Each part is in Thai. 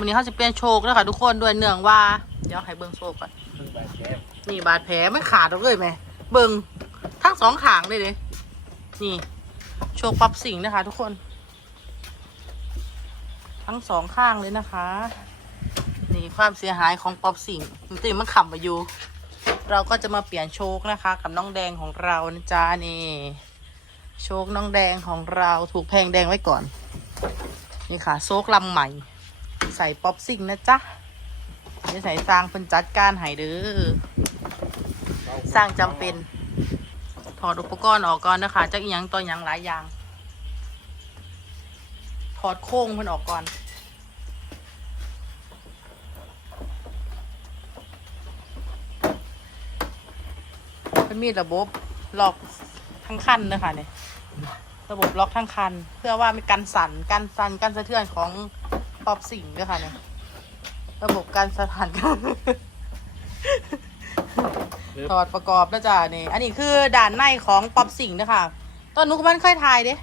วันนี้เขาจะเปลี่ยนโชคแล้วค่ะทุกคนด้วยเนื่องว่า เดี๋ยวให้เบิ้งโชคก่อนนี่บาดแผลไม่ขาดหรอกเลยไหมเบิ้งทั้งสองขางเลยเลยนี่ โชคปรับสิ่งนะคะ ทุกคน ทั้งสองข้างเลยนะคะ นี่ความเสียหายของป๊อปสิ่งมันติมันขำมาอยู่เราก็จะมาเปลี่ยนโชคนะคะ กับน้องแดงของเรานะจ๊ะนี่โชคน้องแดงของเราถูกแพงแดงไว้ก่อน นี่ค่ะ โซกลำใหม่ ใส่ป๊อปซิ่งนะจ๊ะจะใส่สร้างเพิ่นจัดการให้เด้อสร้างจำเป็น ถอดอุปกรณ์ออกก่อนนะคะจากอีหยังตัวหยังหลายอย่าง ถอดโค้งมันออกก่อนมันมีระบบล็อกทั้งคันเลยค่ะเนี่ยระบบล็อกทั้งคัน เพื่อว่ามีการสั่นการสั่นการสะเทือนของ ปอบสิ่งด้วยค่ะเนี่ยระบบการสถานการถอดประกอบแล้วจ้ะนี่ อันนี้คือด่านในของป๊อปสิงห์นะคะตอนนู้นมันค่อยทายเด้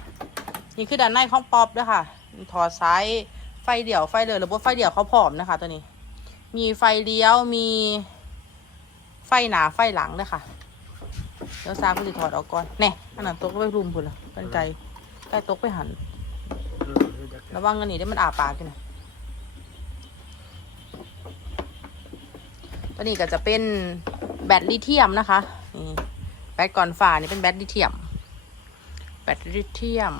นี่คือด่านในของป๊อปนะคะถอดซ้ายไฟเดี่ยวไฟเลยระบบไฟเดี่ยวเขาพร้อมนะคะ ตัวนี้ มีไฟเลี้ยวมีไฟหนาไฟหลังนะคะเดี๋ยวซาก็จะถอดออกก่อนแน่อันนั้นตกไปรุมพุ่นละกันไกลใกล้ตกไปหันระวังกันนี่ได้มันอาปากกันนะ ตัวนี้ก็จะเป็นแบตลิเธียมนะคะนี่แบตก่อนฝ่านี่เป็นแบตลิเธียม แบตลิเธียม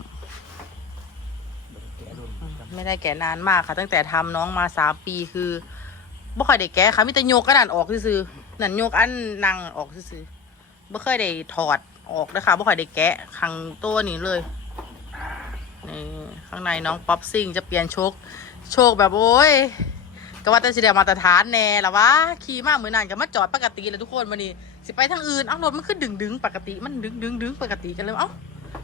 ไม่ได้แกะนานมากค่ะ ตั้งแต่ทำน้องมาสามปีคือบ่ค่อยได้แกะค่ะมีแต่โยกกระดานออกซื่อๆนั่นโยกอันนั่งออกซื่อๆบ่เคยได้ถอดออกนะคะบ่ค่อยได้แกะขังตัวนี้เลยนี่ข้างในน้องป๊อปซิงจะเปลี่ยนโชคโชคแบบโอ้ย ก็ว่าแต่สิเดียมาตรฐานแน่ละวะขี่มาเหมือนนั่นก็มาจอดปกติเลยทุกคนมานี่สิไปทางอื่น เอ้ารถมันขึ้นดึงดึงๆปกติมันดึงดึงดึงๆปกติกันเลยเอ้า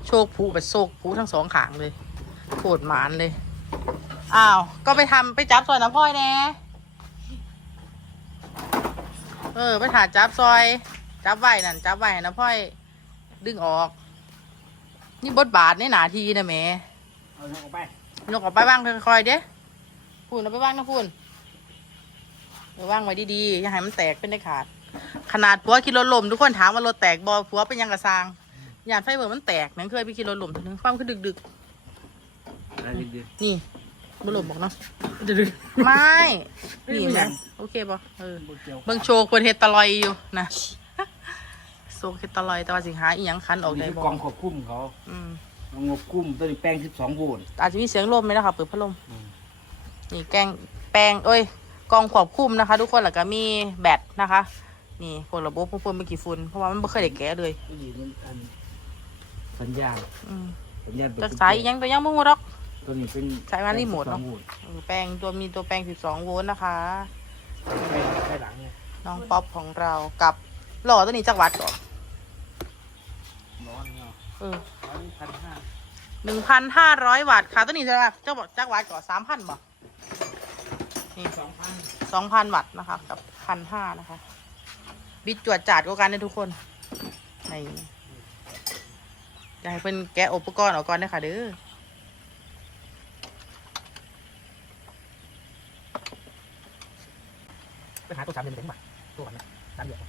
โชคผูแบบโชคผูทั้งสองขางเลยโคตรหมานเลยอ้าวก็ไปทำไปจับซอยน้ำพลอยแน่เออไปหาจับซอย จับไว้นั่นจับไว้ให้น้ำพลอยดึงออก นี่บทบาทในหนาทีนะแหม่เอาออกไปยกออกไปบ้างค่อยๆเด้พูนเอาไปบ้างนะพูน เดี๋ยวว่างไว้ดีๆอย่าให้มันแตกเป็นได้ขาด ขนาดผัวขี่รถลมทุกคนถามว่ารถแตกบอผัวเป็นยังกระซางยานไฟเบอร์มันแตกนั่นเคยไปขี่รถลมทีนึงความขึ้นดึกได้ดีๆนี่บลมบอกเนาะๆดึกไม่ไม่นี่มีหยันะงโอเคปะเออๆบ่เกี่ยวเบิ่งโชว์คนเฮ็ดตะลอยอยู่นะโซเฮ็ดตะลอยแต่ว่าสิหาอีหยังคันออกนี่ได้คือบ่กองควบคุมเขาอืมงบคุมตัวนี้แป้ง12โวลต์อาจจะมีเสียงลมไหมนะคะเปิดพัดลมอืมนี่แกงแปลงเอ้ย กองควบคุมนะคะ ทุกคนแล้วก็มีแบตนะคะ นี่พวกระบบพวกเพิ่นไม่กี่ฝุ่นเพราะว่ามันไม่เคยได้แกะเลยตัวนี้มันอันสัญญาณอืมสัญญาณเป็นจากสายอีหยังตัวยังบ่ฮู้ดอก ตัวนี้เป็นสายมันรีโมทเนอะ12โวลต์เออแปลงตัวมีตัวแปลง 12 โวลต์นะคะ ไปไปหลังเนี่ยน้องป๊อปของเรากับหล่อตัวนี้จักรวัดก่อนร้อนเนาะเออร้อนพันห้าหนึ่งพันห้าร้อยวัตต์ค่ะตัวนี้จะเจ้าบอกจักรวัตต์ก่อนสามพันบ่ นี่สองพันสองพันวัตต์นะคะ กับพันห้านะคะ บิดจวดจัดก็กันได้ทุกคนในอยากให้เพิ่นแกะอุปกรณ์ออกก่อนนะคะเด้อไปหาตัวสามเดือนเป็นบ่ตัวนะสามเดือนเ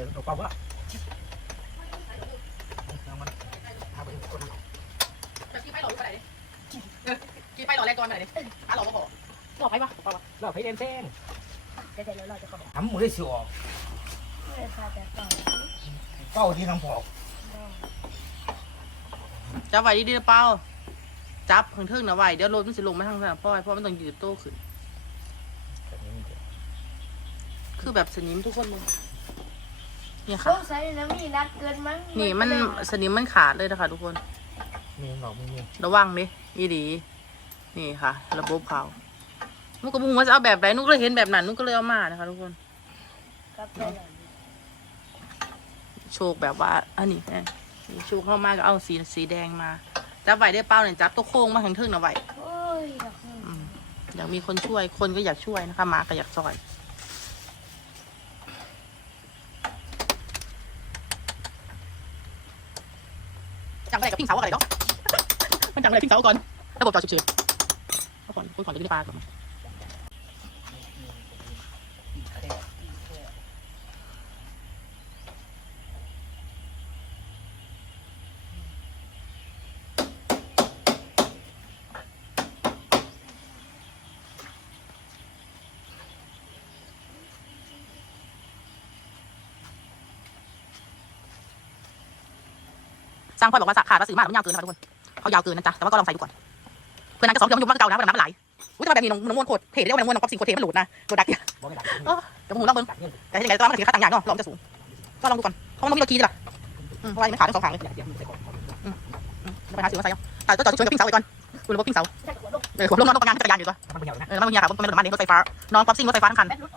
ดี๋ยวเอาเปล่าว่าเอามันเอาไปคนจะกี่ไปหล่อไปไหนกี่ไปหล่อแรกก่อนไปไหนอะหล่อบ่พอหล่อไปปะหล่อปะเราให้เล่นแท่งจะเสร็จแล้วเราจะเข้าทำมือได้สิออกไม่พาแต่ก่อนเป้าที่น้องบอกจับไว้ดีๆนะเป้าจับถึงทึ่งนะไว้เดี๋ยวรถมันสิลงมาทางสนามพ่อยเพราะมันต้องยืดโต้ขึ้น คือแบบสนิมทุกคนเลย นี่สค่ะงสัยนะมีนัดเกินมั้งนี่มันสนิมมันขาดเลยนะคะทุกคน มีหนอกมีมีระวังดิอีดี นี่ค่ะ ระบบเขานุกกระบุงว่าจะเอาแบบไหนนุกเลยเห็นแบบนั้นนุกก็เลยเอามานะคะ ทุกคน ครับไปเลยโชคแบบว่าอันนี้นะนี่โชคเข้ามาก็เอาสีสีแดงมาจับไว้ได้เป้าเนี่ยจับตัวโค้งมาถึงทึ่งนะไว้โอ้ยอยากให้อืมอยากมีคนช่วยคนก็อยากช่วยนะคะหมาก็อยากซอยจังอะไรกับ พิงเสาอะไรเนาะมันจังอะไรพิงเสาก่อนระบบจอฉุกเฉินก่อนคุยก่อนจะได้ปลาก่อน สร้างพ่อยบอกว่าขาดว่าสื่อมากมันยาวเกินนะคะทุกคนเขายาวเกินนะจ๊ะแต่ว่าก็ลองใส่ดูก่อนเพื่อนนั่งก็สองเดือนมันอยู่มากเก่านะมันน้ำมันไหลอุ้ยทำไมแบบนี้น้องน้องม้วนโคตรเทเรียกว่าน้องม้วนน้องป๊อปซิงโคตรเทมันหลุดนะโดนดักเนี่ยบอกไม่ได้เออเดี๋ยวผมลองเบิ้งตัดเงินแต่ยังไงตัวมันก็ถือค่าต่างอย่างเนาะลองจะสูงก็ลองดูก่อนเพราะมันมีรถขี่ใช่ปะเพราะว่ายังไม่ขาดทั้งสองขางเลยไปหาซื้อมาใส่เอาแต่ตัวจอดชนกับพิงเสาไว้ก่อนคุณรู้ว่าพิงเสาเออหัวลงนอนตรงกลางจักรยานอยู่ตัวมันเป็นอย่างนะเออแล้วมันมียาค่ะมันเป็นรถมันเองรถไฟฟ้าน้องป๊อปซิงรถไฟฟ้าทั้งคันแบตรุด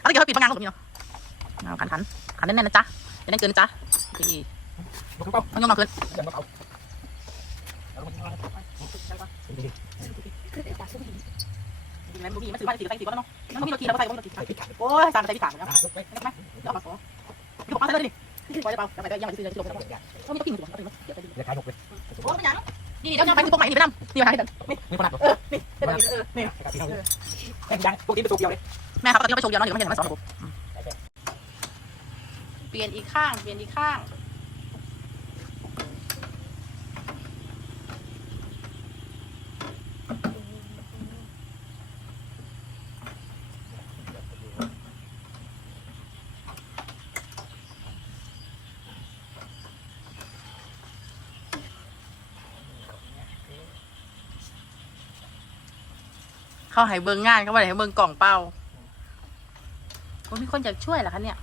แล้วก็เขาปิดบางงานรถมีเนาะเอาขันขันขันแน่นๆนะจ๊ะอย่าได้เกินนะจ๊ะ โอเคลูกเป้าต้องยกมาขึ้นอย่างเป้าแล้วมันจากสุดที่จริงๆแล้วมันมีมันซื้อบ้านสี่ใส่สี่ก็แล้วเนาะมันมีรถขี่แล้วก็ใส่รถขี่ใส่พิษขาดโอ้ยสามใส่ที่สามแล้วลุกไปเห็นไหมเดี๋ยวเอามาสองพี่บอกมาใส่เลยดิปล่อยจะเปล่าแล้วไปก็ยังไม่ซื้อเลยที่ลงเดี๋แล้วยวเขามีตัวกินหัวเขาเป็นเดี๋ยวไปดูเดี๋ยวขายลุกไปโอ้เป็นยังนี่เดี๋ยวจะไปคือพวกใหม่นี่ไปนั่งนี่มาให้ดันนี่ไม่พนัดหรอเออนี่เป็นแบบนี้เออนี่ไอ้กับพี่น้องไอ้ยังพวกนี้เป็นตัวเดียวเลยแม่ครับตอนนี้เราไปโชว์เดียวเนาะเดี๋ยวมันเห็นมันสองระบบเปลี่ยนอีกข้างเปลี่ยนอีกข้าง เขาให้เบิ่งงานเขาไม่ได้ให้เบิ่งกล่องเป้าโอ้มีคนอยากช่วยเหรอคะเนี่ย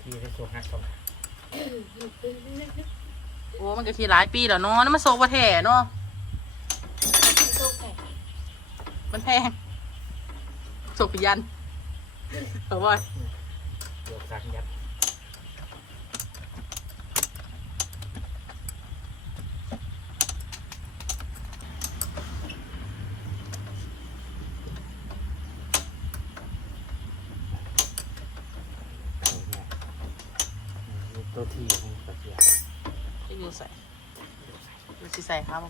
ที่ได้ตัวหักเขาโอ้มันก็ทีหลายปีแล้วเนาะนั่นมันโซบะแถ่เนาะโซ่แข็งมันแพงโซปิยันเอาไว้เดี๋ยวสักยัด ตัวที่ของกระเทียมจะอยู่ใส่อยู่สิใส่ครับ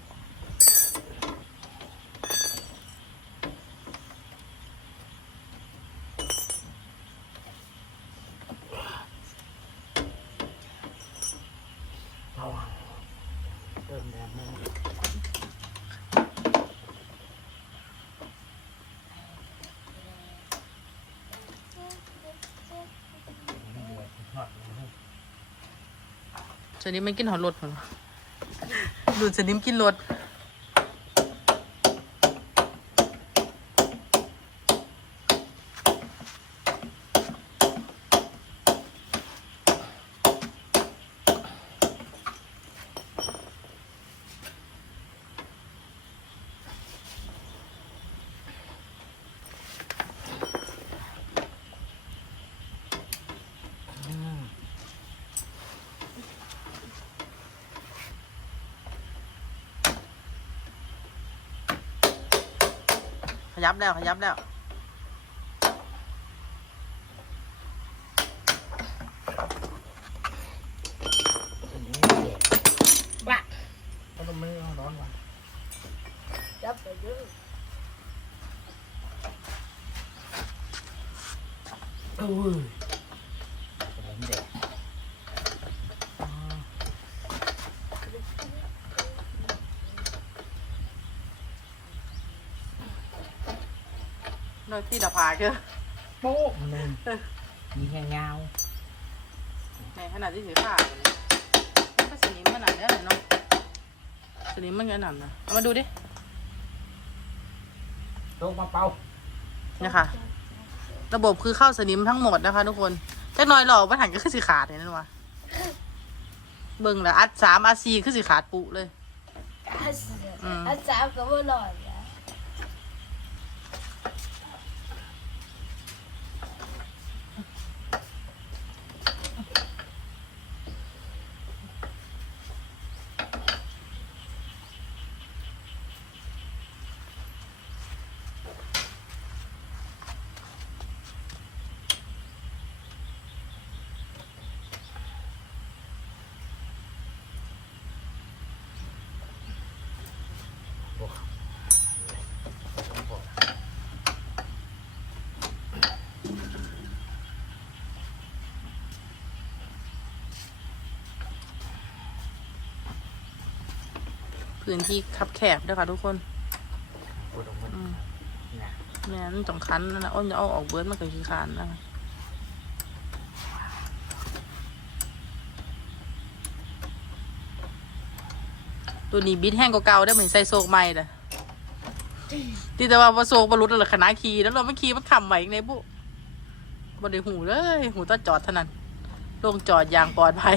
ระวังเติมแดงมัน ชนิดมันกินหอดรถหรอดูชนิมกินรถ ยับแล้วขยับแล้วบ้าก็ต้องไม่ร้อนว่ะจับไปเยอะเอ้ยผมเด็ก โด ยที่ดาพาคือโป๊ะมันมีแค่เงาในขนาดที่ถือผ้าเลยก็สนิมขนาดนี้เลยเนาะสนิมมันขนาดนะเอามาดูดิลงมาเป่าเนี่ยค่ะ ระบบคือเข้าสนิมทั้งหมดนะคะ ทุกคนจักหน้อยหล่อปัญหาก็คือสีขาดเนี่ยนั่นวะเบิ่งแล้วอัดสามอัดสี่คือสีขาดปุเลยอันอืมอันสามก็ไม่หล่อนะ พื้นที่คับแคบด้วยค่ะทุกคนปวดออกมาเนี่ยแม่นต้องคันนะอ้นจะเอาออกเบิร์ดมันก็ขี้คานนะตัวนี้บิดแห้งกว่าเก่าได้เหมือนใส่โซกใหม่เด้อที่แต่ว่าโซกบรรลุแล้วคณะขี่แล้วเราไม่ขี่มันขำใหม่ในบุบนได้หูเลย หูต้องจอดเท่านั้นลงจอดอย่างปลอดภัย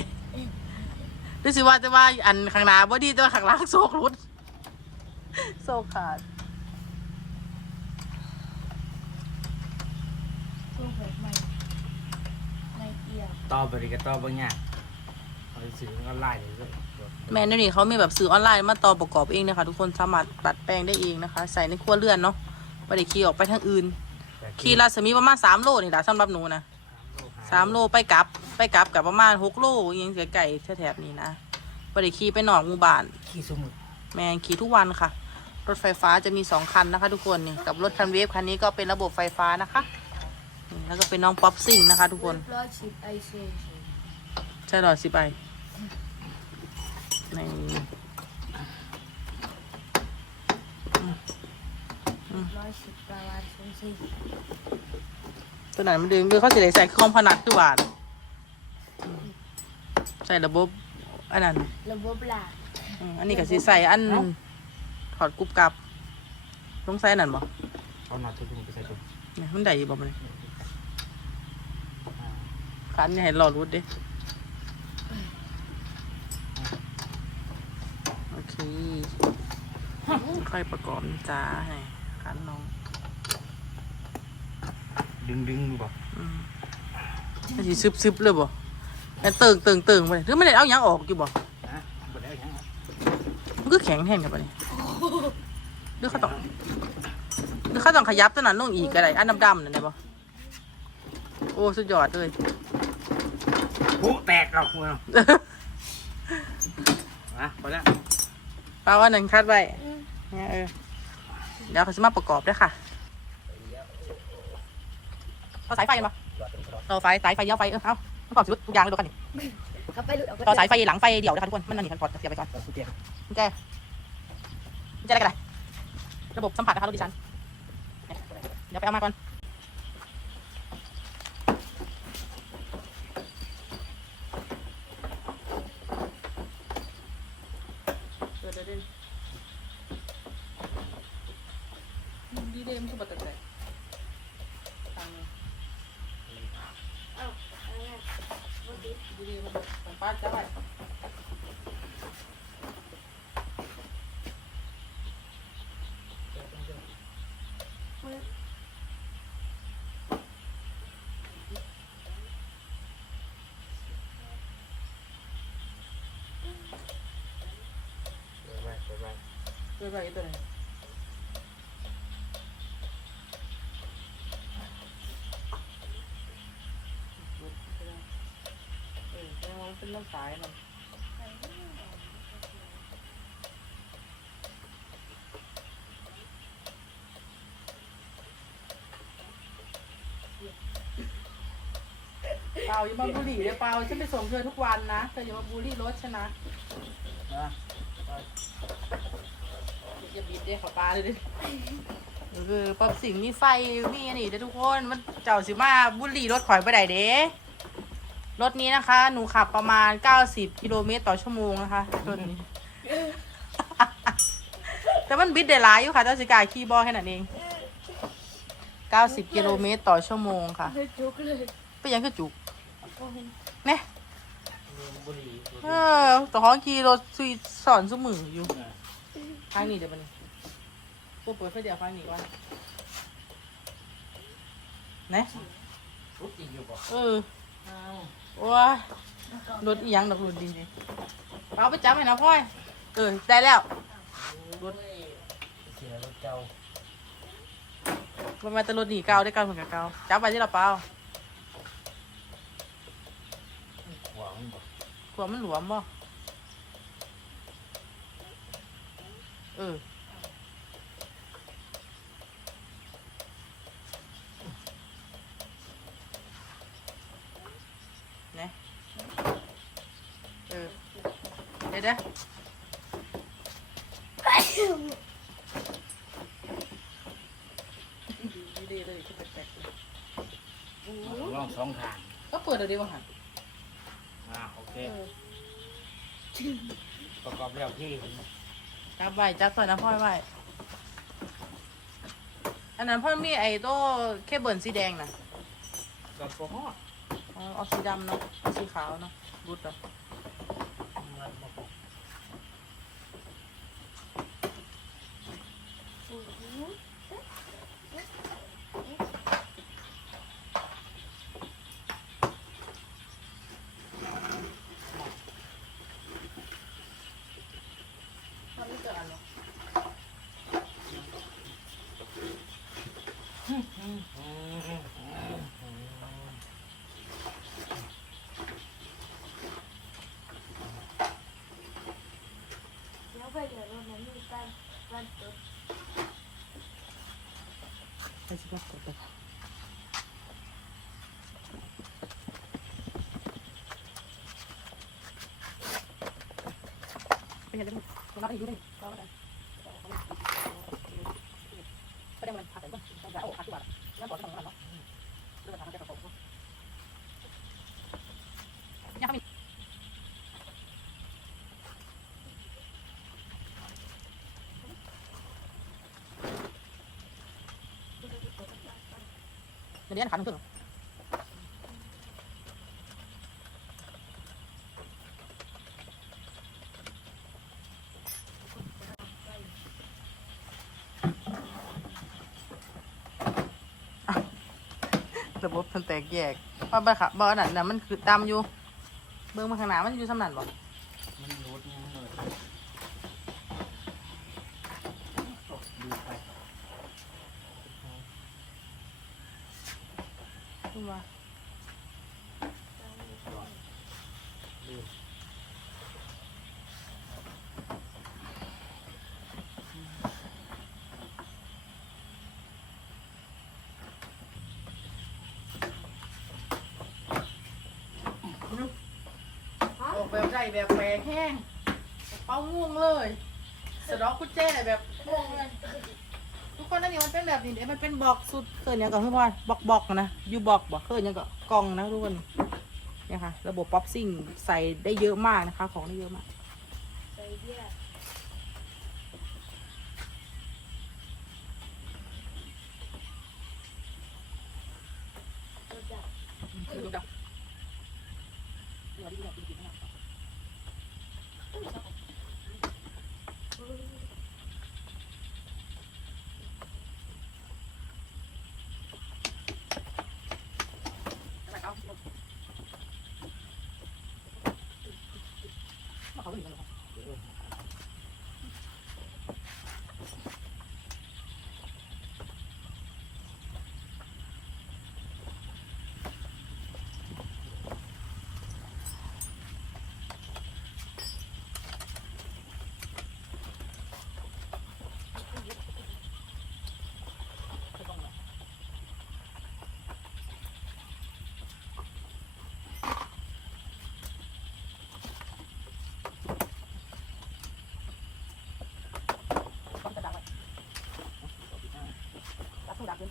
รู้สึกว่าจะว่าอันข้างหน้าบ่ดีแต่ว่าข้างหล่างโซกรุดโซกขาดตู้แบบใหม่ไม่เกี่ยวต่อบริการต่อบางอย่างเอาไปซื้อออนไลน์เลยด้วยแมนนี่เขามีแบบซื้อออนไลน์มาต่อประกอบเองนะคะทุกคนสามารถตัดแปลงได้เองนะคะ ใส่ในครัวเรือนเนาะไม่ได้ขี่ออกไปทางอื่นขี่รัศมีประมาณสามโลนี่แหละสำหรับหนูนะ สามโลไปกลับ ไปกลับกับประมาณหกโลอยังเสียไก่แถบๆนี้นะไม่ได้ขี่ไปนอกหมู่บ้าน ขี่สมุดแมนขี่ทุกวันค่ะ รถไฟฟ้าจะมีสองคันนะคะ ทุกคนนี่กับรถคันเวฟคันนี้ก็เป็นระบบไฟฟ้านะคะนี่แล้วก็เป็นน้องป๊อปซิ่งนะคะ ทุกคนร้อยสิบไอเซนใช่หรอสิไปในร้อยสิบประมาณศูนย์สี่ ตัวไหนมันดึงคือเขาสิได้ใส่คอมพนัดคือหวานอืมใส่ระบบอันนั้นระบบหลักอืมอันนี้ก็สิใส่อันถอดกรุบกรับต้องใส่อันนั้นบ่เอาหน่อยทุกคนไปใส่ถุงเนี่ยมันได้อยู่บ่มันคันอย่าให้รอรุดเด้โอเค ค่อยประกอบนะจ้าให้คันน้อง ดึงดึงดูบ่อืมมันสิซึบๆเลยบ่แล้วเติงเติงเติงไปเลยหรือไม่ได้เอาหยังออกอยู่บ่นะบ่ได้ยังมันก็แข็งแห้งกับมันนี่หรือเขาต้องหรือเขาต้องขยับตัวนั้นลงอีกอะไรอันดำๆนั่นได้ปะโอ้สุดยอดเลยผู้แตกเอาหัวนะพอแล้วปลาว่าหนึ่งคัดไว้เนี่ยเออเดี๋ยวเขาจะมาประกอบด้วยค่ะ เอาสายไฟกันปะเอาไฟสายไฟยาวไฟเออเอาประกอบชุดทุกอย่างเลยดูกันดิเขาไปหลุดออกต่อสายไฟหลังไฟเดี่ยวนะคะทุกคนมันนั่นนี่มันถอดเสียบไปก่อนกูเตียงกุญแจกุญแจอะไรกันล่ะระบบสัมผัสนะคะรถดิฉันเนี่ยเดี๋ยวไปเอามาก่อนเดี๋ยวเดี๋ยวเดี๋ยวดีเดมคือบัตรใจตังค์ดีเดมมันป้าจะไป ไปไปไป ไปไปตัวไหนเออแสดงว่ามันเป็นน้ำสายมันเปล่าอย่ามาบูลลี่เลยเปล่าฉันไปส่งเธอทุกวันนะเธออย่ามาบูลลี่รถฉันนะ ย่าบีบเด้ขาปลาเลยดิเออป๊อปสิงมีไฟมีอันนี้เด้อทุกคนมันเจ้าสิมาบุหรี่รถข่อยไปไหนเด้รถนี้นะคะ หนูขับประมาณ 90 กิโลเมตรต่อชั่วโมงนะคะรถนี้ แต่มันบิดได้หลายอยู่ค่ะเจ้าสิกายคีย์บอแค่นั้นเอง 90 กิโลเมตรต่อชั่วโมงค่ะไม่จุกเลยไปยังคือจุกเนี่ยเออต่อของขี่รถสุยสอนสมืออยู่ข้างนี้เดี๋ยวมัน กูเปิดไฟเดียวข้างนี้ก่อนนะรุดอีกอยู่บ่เออว้ารถอีหยังดอกรถดีดีเอาไปจับให้นะพ่อย เออได้แล้วรถเสียรถเก่ามันมาแต่รถหนีเก่าได้เก่าเหมือนกับเก่าจับไปที่เราเปล่าขวางบ่ขวมันหลวมบ่เออ เด้อดีเลยที่แปลองสองทางก็เปิดเอาดีกว่าค่ะอ่าโอเค ประกอบแล้วที่จับไว้จับใส่น้ำพ่อยไว้อันนั้นพ่อมีไอ้โต้แค่เบิร์นสีแดงน่ะ กับโฟมอล์อ๋อเอาสีดำเนาะสีขาวเนาะบูดเนาะ พ่อไม่เจออันเนาะแล้วไป เดี๋ยวรถนั้นมีการการตด ไปสิครับกดไปเป็นยังไงบ้างคุณรับไปดูได้ก็ได้ก็ได้มันพาไปบ้างแต่โอ้พาที่ว่าแล้วบอกที่ตรงนั้นเนาะเรื่องทางจะประกอบยังไม่เดี๋ยวนี้ขันขึ้น ระบบมัน แยกแยกว่าบ้าค่ะบ่อันนั้นน่ะมันคือตามอยู่ เบิ่งมาข้างหน้ามันอยู่สำนันบ่ มันรูดยังเลยดูไป คือว่า ดู ออก แบบได้แบบแปลกแห้งเป้าง่วงเลยสะดอกกุญแจแบบง่วงเลย ทุกคนนั่นนี่มันเป็นแบบนี้เดี๋ยวมันเป็นบอกสุดเคยเนี่ยก็คือว่าบอกบอกนะอยูบอกบอกเคยเนี่ยก็กล่องนะทุกคนเนี่ยค่ะ ระบบป๊อปซิ่งใส่ได้เยอะมากนะคะ ของได้เยอะมาก ใส่เบี้ยรถดับ คือดูดับ รู้สึกว่า เสื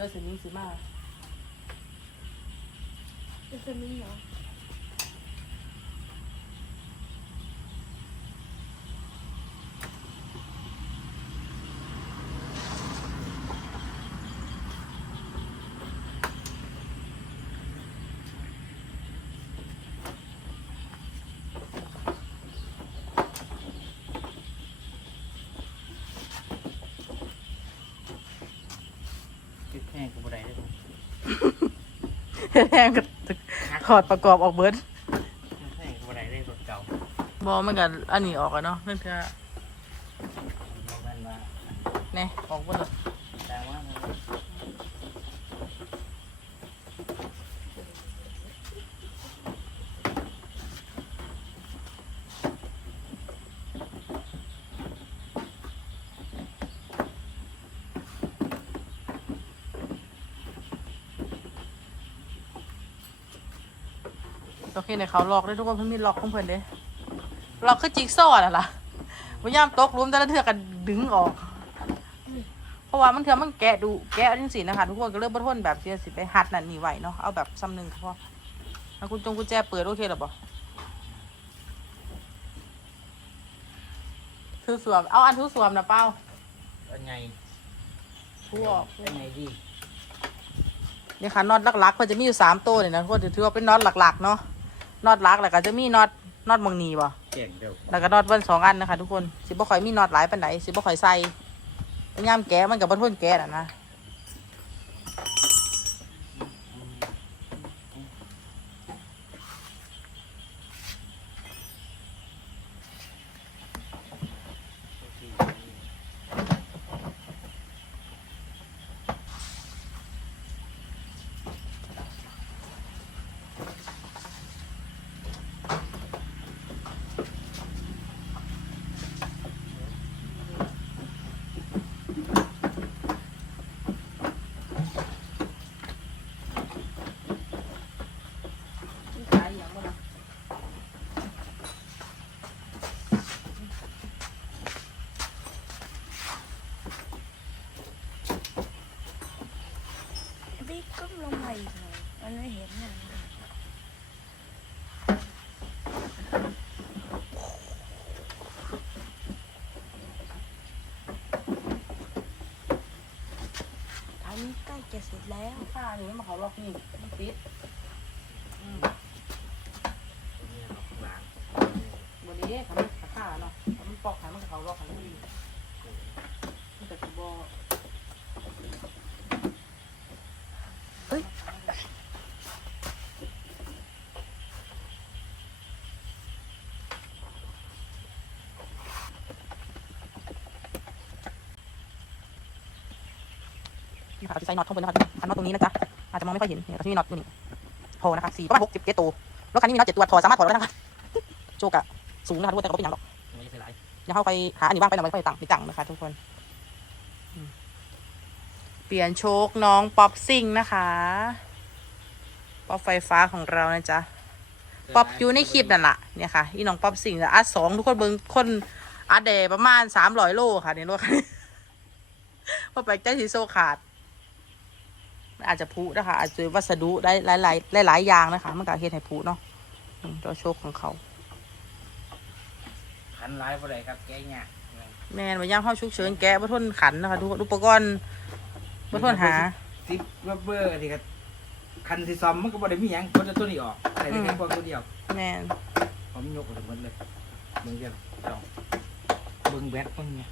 ้อสีนี้สีมากจะเป็นมิ้นเหรอ ติดแห้งกูบ่ได้เลย แรงก็ถอดประกอบออกเบิร์ดติดแห้งกูบ่ได้เลยรถเก่าบอมันกันอันนี้ออกอะเนาะนั่นคือบอกมันว่าแน่ออกเบิร์ด แต่ว่ามัน โอ เคเนี่ยเขาล็อกได้ทุกคนเพิ่นมีล็อกของเพิ่นเด้ล็อกคือจิ๊กซอว์น่ะล่ะพยายามตกหลุมแต่ละเทื่อกันดึงออก เพราะว่ามันเถื่อมันแกะดูแกะจังสินะคะทุกคนก็เริ่มบ่ทนแบบเสียสิไปหัดนั่นนี่ไหวเนาะเอาแบบซ้ำหนึงก็พอแล้วคุณจงกุญแจเปิดโอเคหรอบ่ทูสวมเอาอันทูสวมนะเป้าเป็นไงทูออกเป็นไงดีนี่ค่ะน็อตหลักๆเพิ่นจะมีอยู่สามตัวเนี่ยนะทุกคนถือว่าเป็นน็อตหลักๆเนาะ น็อตหลักแล้วก็จะมีน็อตน็อตบางนีบ่เก่งเดียวแล้วก็น็อตเบิ้ลสองอันนะคะทุกคนสิบ่ค่อยมีน็อตหลายปานใดสิบ่ค่อยใส่ย่ามแกะมันกับบ่ทนแกะน่ะนะ บิ๊กก็ลงมาอีกหน่อยมันไม่เห็นหน้า อั นนี้ใกล้จะเสร็จแล้วค่าหนูไม่มาเขาล็อกนี่มันปิดอืมหลันนี้เขาไม่ขาเนาะเขามันปอกขามันเขาล็อกขาไม่ดีมันแต่บอ้ยนี่ค่ะ เราจะใช้น็อตข้างบนนะคะอันน็อตตรงนี้นะจ๊ะอาจจะมองไม่ค่อยเห็นเนี่ยก็จะมีน็อตอยู่นี่โทรนะคะสี่ประมาณหกสิบเจ็ดตัวรถคันนี้มีน็อตเจ็ดตัวถอดสามารถถอดได้นะคะโจกอะสูงนะคะทุกคนแต่ก็เป็นอย่างหรอกอย่าเข้าไปหาอันนี้บ้างไปหน่อยไปต่างไปต่างนะคะทุกคน เปลี่ยนโชคน้องป๊อปซิงนะคะป๊อปไฟฟ้าของเรานะจ๊ะป๊อปอยู่ในคลิปนั่นแหละเนี่ยค่ะอีน้องป๊อปซิงอัดสองทุกคนเบิ่งคนอัดเดประมาณสามร้อยโลค่ะเนี่ยรถคันนี้พราะไปใจสีโซขาด อาจจะพุนะคะอาจจะวัสดุได้หลายหลายหลายหลายๆอย่างนะคะ มันก็เฮ็ดให้พุเนาะอืมตัวโชคของเขาขันร้ายพอดีครับแกเนี่ยแม่นมาย่างเข้าชุกเฉินแกะบ่ทนขันนะคะทุกคนอุปกรณ์บ่ทนหาซิปรับเบอร์ที่ก็คันที่ซ้อมมันก็บ่ได้มีหยังคนจะตัวนี้ออกใส่ได้แค่พวกตัวเดียวแม่นผมยกออกหมดเลยเบิ่งเดียวจ้องเบิ่งแบตเบิ่งเนี่ย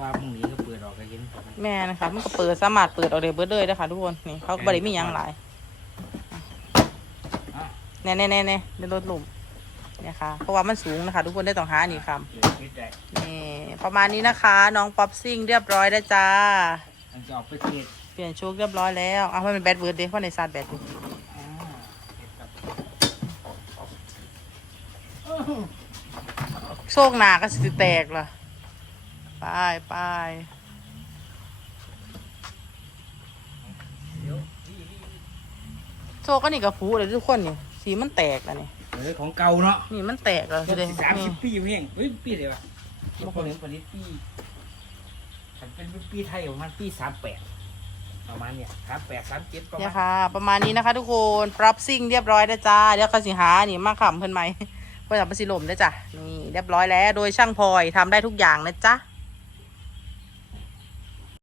ว่ามึงนี้ก็เปิดออกก็เห็นแม่นะคะมันก็เปิดสามารถเปิดออกได้เบิดเลยนะคะทุกคนนี่เขาก็บ่ได้มีหยังหลายอะแน่แน่แน่แน่ในรถหลุมเนี่ยค่ะเพราะว่ามันสูงนะคะ ทุกคนได้ต้องหาอันนี่คเดี๋ยวคิดได้ำนี่ประมาณนี้นะคะ น้องป๊อปซิ่งเรียบร้อยแล้วจ้า มันจะออกไปเทศเปลี่ยนชุกเรียบร้อยแล้วเอาให้มันแบตเบิร์ดเด้เพราะในซาดแบตอยู่อ่าเฮ็ดครับโชคหนาก็สิแตกล่ะ ไปไปเดี๋ยวนี่นี่โชคก็นี่กับผูเลยทุกคนนี่สีมันแตกแล้วนี่เออของเก่าเนาะนี่มันแตกแล้วก็เลยสามสินี่บปีอยู่เองเฮ้ยปีเดียวอะบางคนเห็นคนนี้ปีฉันเป็นปีไทยประมาณปีสามแปดประมาณเนี่ยสามแปดสามเจ็ดประมาเนี่ณยค่ะ ประมาณนี้นะคะทุกคนปรับซิ่งเรียบร้อยแล้วจ้าเดี๋ยวก็สิหานี่มาขำเพิ่นไหมเพื่อทำเป็นสิลมได้อจ้ะนี่เรียบร้อยแล้ว โดยช่างพลอยทำได้ทุกอย่างนะจ๊ะ